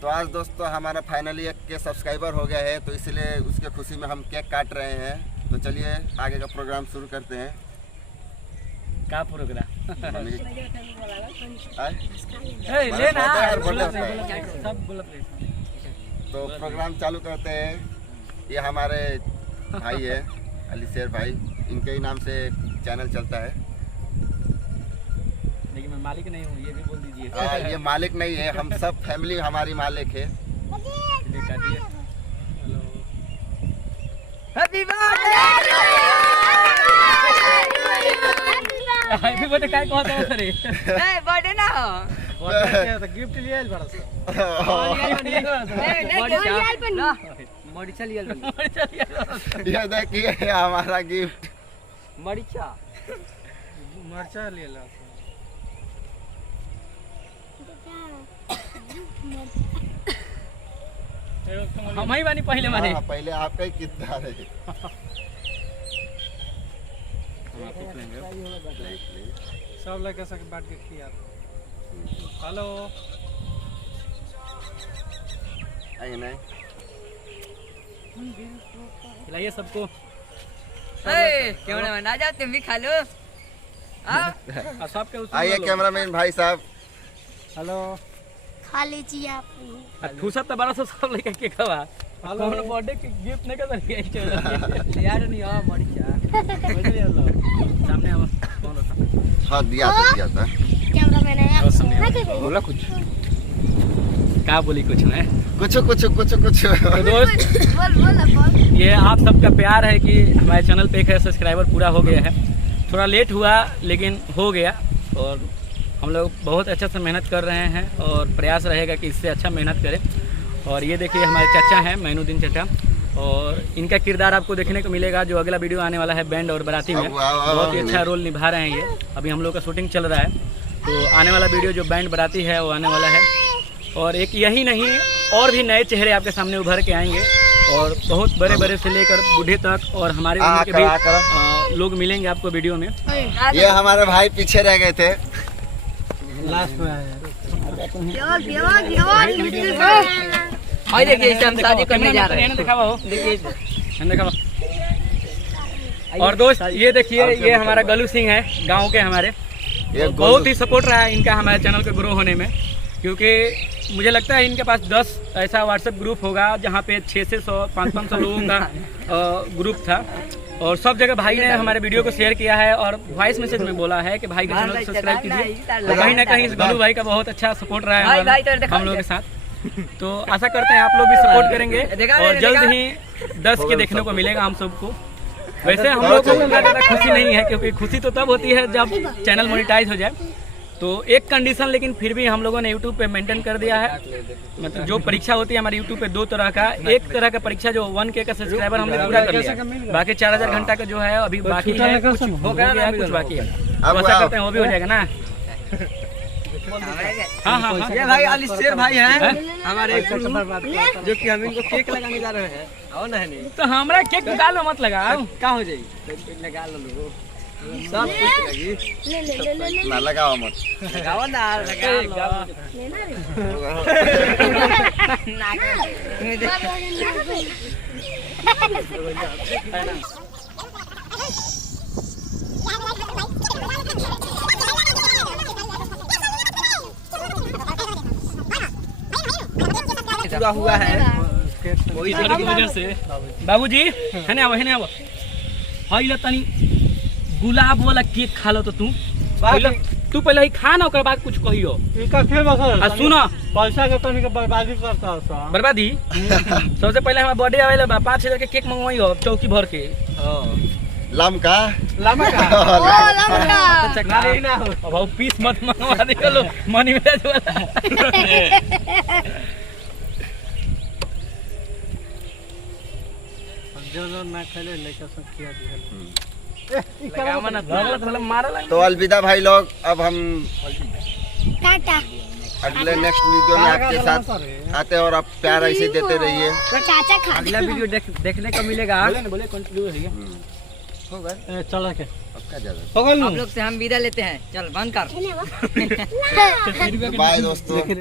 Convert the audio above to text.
तो आज दोस्तों हमारा फाइनली 1K सब्सक्राइबर हो गया है, तो इसलिए उसके खुशी में हम केक काट रहे हैं। तो चलिए आगे का प्रोग्राम शुरू करते हैं। क्या प्रोग्राम? तो प्रोग्राम चालू करते हैं। ये हमारे भाई है अली शेर भाई, इनके ही नाम से चैनल चलता है। लेकिन मैं मालिक नहीं हूँ, ये भी बोल दीजिए। ये मालिक नहीं है, हम सब फैमिली हमारी मालिक है। हैप्पी बर्थडे काय कहत हो रे? ए बर्थडे ना हो, बर्थडे तो गिफ्ट लियल बड़ा सा। मरीचा लियल ये देखिए हमारा गिफ्ट मरीचा मरचा लियल। हम ही बानी पहले माने। पहले आपका ही कितना है। सब लड़का सब बांट के खिया। हेलो आइए नहीं खिलाइए सबको। ए कैमरा मैन आ जाओ, तुम भी खा लो। और सबके आइए कैमरामैन भाई साहब। हेलो खा लीजिए आप। ठूसा तो बड़ा सा सब लेके के खवा। हेलो हमने बर्थडे के गिफ्ट नहीं कर दिया यार। नहीं हां मरीचा सामने आओ। कौन होता? हाँ दिया था कैमरामैन है आप। बोला कुछ क्या बोली? कुछ मैं कुछ तो दोस्त बोल ये आप सबका प्यार है कि हमारे चैनल पे 1 सब्सक्राइबर पूरा हो गया है। थोड़ा लेट हुआ लेकिन हो गया, और हम लोग बहुत अच्छा से मेहनत कर रहे हैं और प्रयास रहेगा कि इससे अच्छा मेहनत करें। और ये देखिए हमारे चाचा हैं मैनुद्दीन चाचा, और इनका किरदार आपको देखने को मिलेगा जो अगला वीडियो आने वाला है बैंड और बाराती में। बहुत ही अच्छा रोल निभा रहे हैं ये। अभी हम लोग का शूटिंग चल रहा है, तो आने वाला वीडियो जो बैंड बाराती है वो आने वाला है। और एक यही नहीं, और भी नए चेहरे आपके सामने उभर के आएंगे, और बहुत बड़े बड़े से लेकर बूढ़े तक और हमारे उम्र के भी लोग मिलेंगे आपको वीडियो में। ये हमारे भाई पीछे रह गए थे, लास्ट में आए। और देखिए इसे हम शादी करने जा रहे हैं। देखा। और दोस्त ये देखिए, ये हमारा गलू सिंह है, गांव के हमारे। बहुत ही सपोर्ट रहा है इनका हमारे चैनल को ग्रो होने में, क्योंकि मुझे लगता है इनके पास 10 ऐसा व्हाट्सएप ग्रुप होगा जहाँ पे 600-500 लोगों का ग्रुप था। और सब जगह भाई ने हमारे वीडियो को शेयर किया है और वॉइस मैसेज में बोला है कि भाई का चैनल सब्सक्राइब कीजिए। तो कहीं ना कहीं इस गलू भाई का बहुत अच्छा सपोर्ट रहा है हम लोगों के साथ। तो आशा करते हैं आप लोग भी सपोर्ट करेंगे और जल्द ही 10 के देखने को मिलेगा हम सबको। वैसे हम लोग को ज़्यादा खुशी नहीं है, क्योंकि खुशी तो तब होती है जब चैनल मोनेटाइज हो जाए। तो एक कंडीशन लेकिन फिर भी हम लोगों ने यूट्यूब पे मेंटेन कर दिया है। मतलब जो परीक्षा होती है हमारे यूट्यूब पे 2 तरह का, एक तरह का परीक्षा जो 1K का सब्सक्राइबर हमने पूरा कर लिया, बाकी 4000 घंटा का जो है अभी बाकी है, कुछ हो गया कुछ बाकी है। तो आशा करते हैं वो भी हो जाएगा ना। हाँ, ये भाई अली शेर भाई हैं हमारे, जो कि हम इनको केक लगाने जा रहे हैं। आओ ना नहीं तो हमारा केक डालो मत लगाओ, क्या हो जाएगी? लगा लो सब कुछ लगी। ना लगाओ मत, लगाओ ना, लगाओ। पूरा हुआ है वही तरह की वजह से। बाबूजी है ना, वही ना हाई तनी गुलाब वाला केक खा लो। तो तू पहले ही खा ना, ओकर बाद कुछ कहियो। सुनो पैसा के तनी के बर्बादी करता है। बर्बादी सबसे पहले हमारा बर्थडे आवेला 5000 के केक मंगवाई हो चौकी भर के। लमका अब पीस मत मंगवा दे लो मनी मैच वाला। जो ना खेले लेके सब खिया दिया। तो अलविदा भाई लोग, अब हम टाटा। अगले नेक्स्ट वीडियो में आपके साथ आते हैं और आप प्यार ऐसे देते रहिए। चाचा खा अगला वीडियो देखने को मिलेगा। चलो के आप लोग से हम विदा लेते हैं। चल बंद कर। बाय दोस्तों।